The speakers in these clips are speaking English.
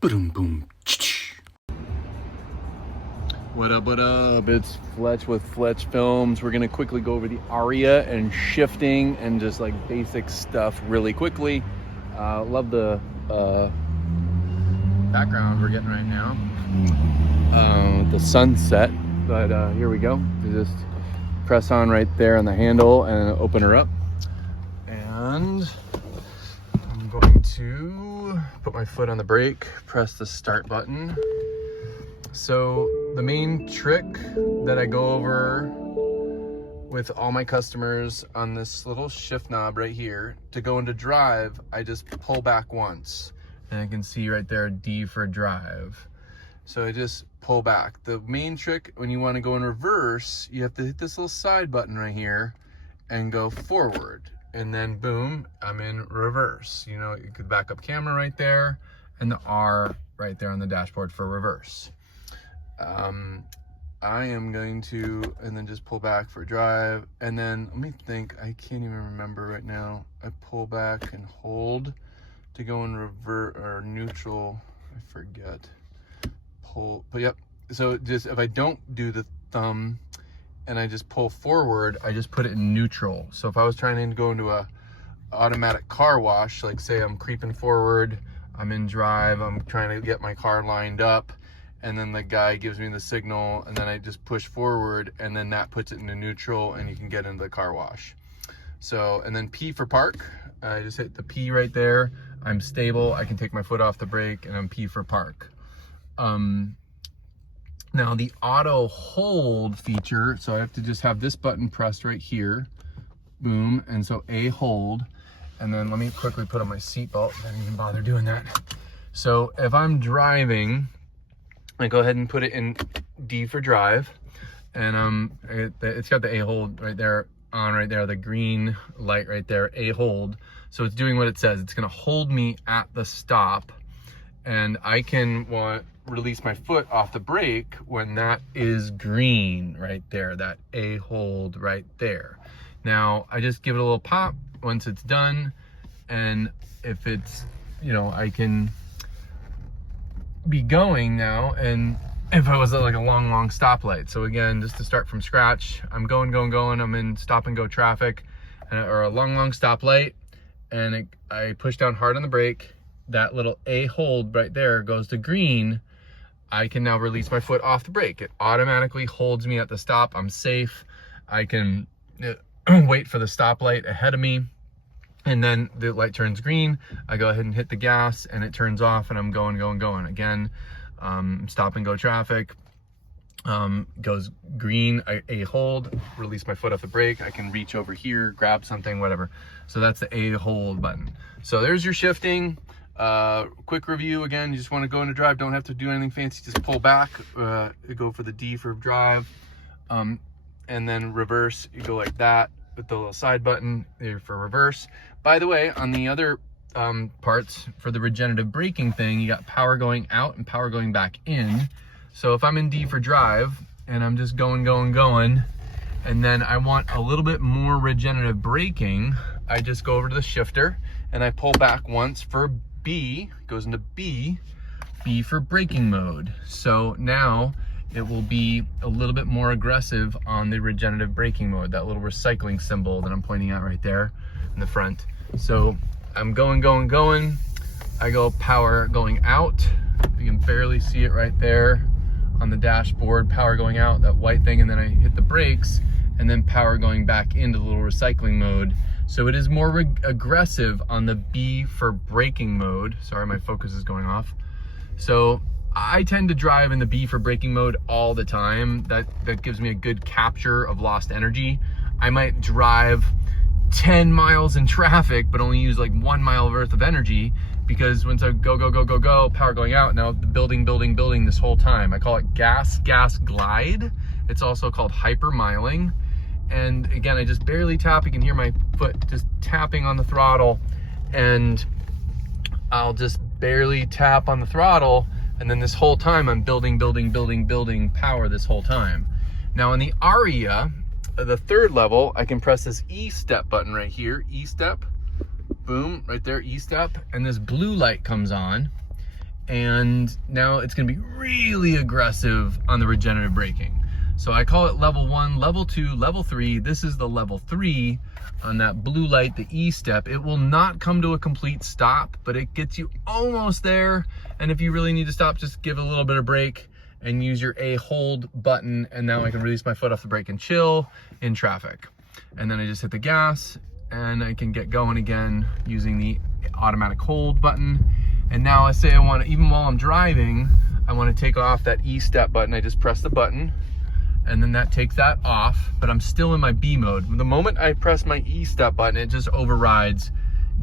Boom, boom. What up, what up? It's Fletch with Fletch Films. We're gonna quickly go over the Ariya and shifting and just like basic stuff really quickly. Love the background we're getting right now. The sunset, but here we go. You just press on right there on the handle and open her up. And I'm going to put my foot on the brake, press the start button. So the main trick that I go over with all my customers on this little shift knob right here, to go into drive, I just pull back once. And I can see right there, D for drive. So I just pull back. The main trick when you want to go in reverse, you have to hit this little side button right here and go forward. And then boom, I'm in reverse. You know, you could back up camera right there and the R right there on the dashboard for reverse. I am going to, and then just pull back for drive. And then let me think, I can't even remember right now. I pull back and hold to go in revert or neutral. I forget. Pull, but yep. So just, if I don't do the thumb and I just pull forward, I just put it in neutral. So if I was trying to go into a automatic car wash, like say I'm creeping forward, I'm in drive, I'm trying to get my car lined up, and then the guy gives me the signal, and then I just push forward, and then that puts it into neutral, and you can get into the car wash. So, and then P for park. I just hit the P right there. I'm stable. I can take my foot off the brake, and I'm P for park. Now the auto hold feature, so I have to just have this button pressed right here. Boom, and so A hold. And then let me quickly put on my seatbelt. I didn't even bother doing that. So if I'm driving, I go ahead and put it in D for drive, and it's got the A hold right there on right there, the green light right there, A hold. So it's doing what it says. It's gonna hold me at the stop, and I can release my foot off the brake when that is green right there, that A hold right there. Now I just give it a little pop once it's done, and if it's, you know, I can be going now, and if I was at like a long stoplight. So again, just to start from scratch, I'm going, I'm in stop and go traffic, or a long stoplight, and I push down hard on the brake. That little A hold right there goes to green. I can now release my foot off the brake. It automatically holds me at the stop. I'm safe. I can wait for the stoplight ahead of me, and then the light turns green. I go ahead and hit the gas, and it turns off, and I'm going. Again, stop and go traffic, goes green, A hold, release my foot off the brake. I can reach over here, grab something, whatever. So that's the A hold button. So there's your shifting. Quick review again, you just want to go into drive, don't have to do anything fancy, just pull back, go for the D for drive, and then reverse, you go like that with the little side button there for reverse. By the way, on the other parts for the regenerative braking thing, you got power going out and power going back in. So if I'm in D for drive and I'm just going, and then I want a little bit more regenerative braking, I just go over to the shifter and I pull back once for B, goes into B for braking mode. So now it will be a little bit more aggressive on the regenerative braking mode, that little recycling symbol that I'm pointing at right there in the front. So I'm going. I go power going out. You can barely see it right there on the dashboard, power going out, that white thing, and then I hit the brakes, and then power going back into the little recycling mode. So it is more aggressive on the B for braking mode. Sorry, my focus is going off. So I tend to drive in the B for braking mode all the time. That gives me a good capture of lost energy. I might drive 10 miles in traffic, but only use like 1 mile worth of energy, because once I go, power going out, now building this whole time. I call it gas glide. It's also called hypermiling. And again, I just barely tap. You can hear my foot just tapping on the throttle, and I'll just barely tap on the throttle, and then this whole time I'm building power this whole time. Now in the Ariya, the third level, I can press this E step button right here, E step, boom, right there, E step, and this blue light comes on, and now it's gonna be really aggressive on the regenerative braking. So I call it level 1, level 2, level 3. This is the level 3 on that blue light, the E step. It will not come to a complete stop, but it gets you almost there. And if you really need to stop, just give it a little bit of brake and use your A hold button. And now I can release my foot off the brake and chill in traffic. And then I just hit the gas and I can get going again using the automatic hold button. And now I say I want to, even while I'm driving, I want to take off that E step button. I just press the button, and then that takes that off, but I'm still in my B mode. The moment I press my E step button, it just overrides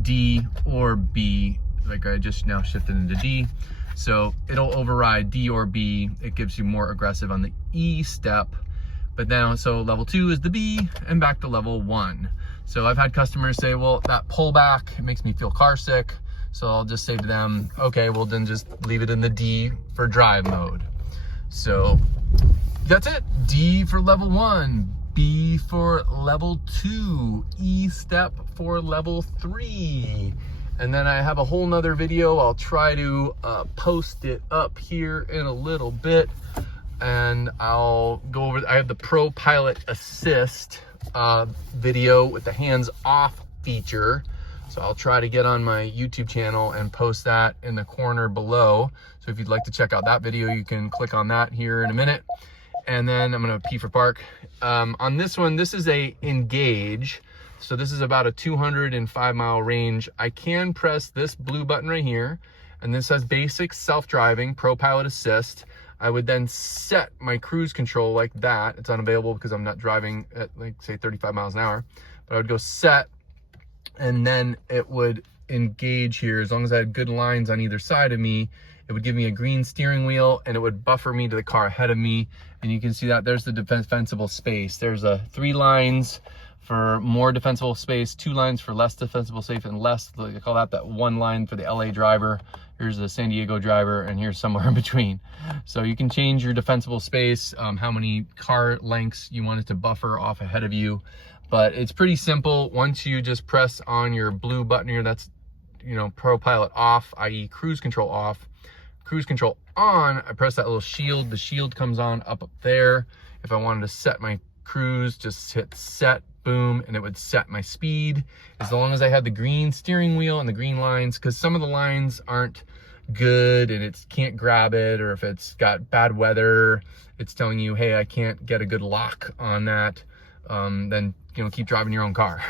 D or B. Like I just now shifted into D. So it'll override D or B. It gives you more aggressive on the E step. But now, so level 2 is the B and back to level 1. So I've had customers say, well, that pullback, it makes me feel car sick. So I'll just say to them, okay, well then just leave it in the D for drive mode. So that's it. D for level 1, B for level 2, E step for level 3. And then I have a whole nother video. I'll try to post it up here in a little bit. And I'll go over, I have the Pro Pilot Assist video with the hands off feature. So I'll try to get on my YouTube channel and post that in the corner below. So if you'd like to check out that video, you can click on that here in a minute. And then I'm gonna P for park. On this one, this is a engage. So this is about a 205 mile range. I can press this blue button right here, and this says basic self-driving, Pro Pilot Assist. I would then set my cruise control like that. It's unavailable because I'm not driving at, like, say 35 miles an hour, but I would go set, and then it would engage here. As long as I had good lines on either side of me, it would give me a green steering wheel, and it would buffer me to the car ahead of me. And you can see that there's the defensible space. There's 3 lines for more defensible space, 2 lines for less defensible space, and less, I call that 1 line for the LA driver. Here's the San Diego driver, and here's somewhere in between. So you can change your defensible space, how many car lengths you want it to buffer off ahead of you. But it's pretty simple. Once you just press on your blue button here, that's, you know, Pro Pilot off, i.e. cruise control off. Cruise control on, I press that little shield. The shield comes on up there. If I wanted to set my cruise, just hit set, boom, and it would set my speed. As long as I had the green steering wheel and the green lines, because some of the lines aren't good and it can't grab it, or if it's got bad weather, it's telling you, hey, I can't get a good lock on that, then, you know, keep driving your own car.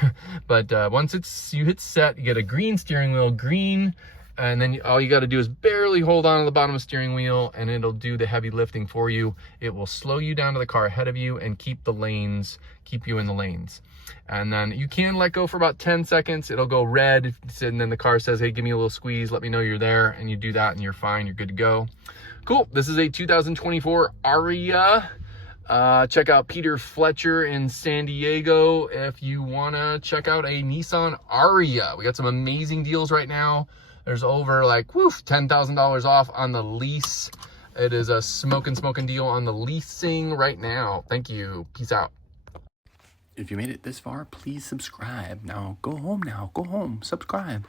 But once you hit set, you get a green steering wheel, green, and then all you got to do is barely hold on to the bottom of the steering wheel, and it'll do the heavy lifting for you. It will slow you down to the car ahead of you and keep you in the lanes. And then you can let go for about 10 seconds. It'll go red, and then the car says, hey, give me a little squeeze, let me know you're there, and you do that and you're fine, you're good to go. Cool. This is a 2024 Ariya. Check out Peter Fletcher in San Diego if you want to check out a Nissan Ariya. We got some amazing deals right now. There's over like, $10,000 off on the lease. It is a smoking deal on the leasing right now. Thank you. Peace out. If you made it this far, please subscribe. Now, go home, subscribe.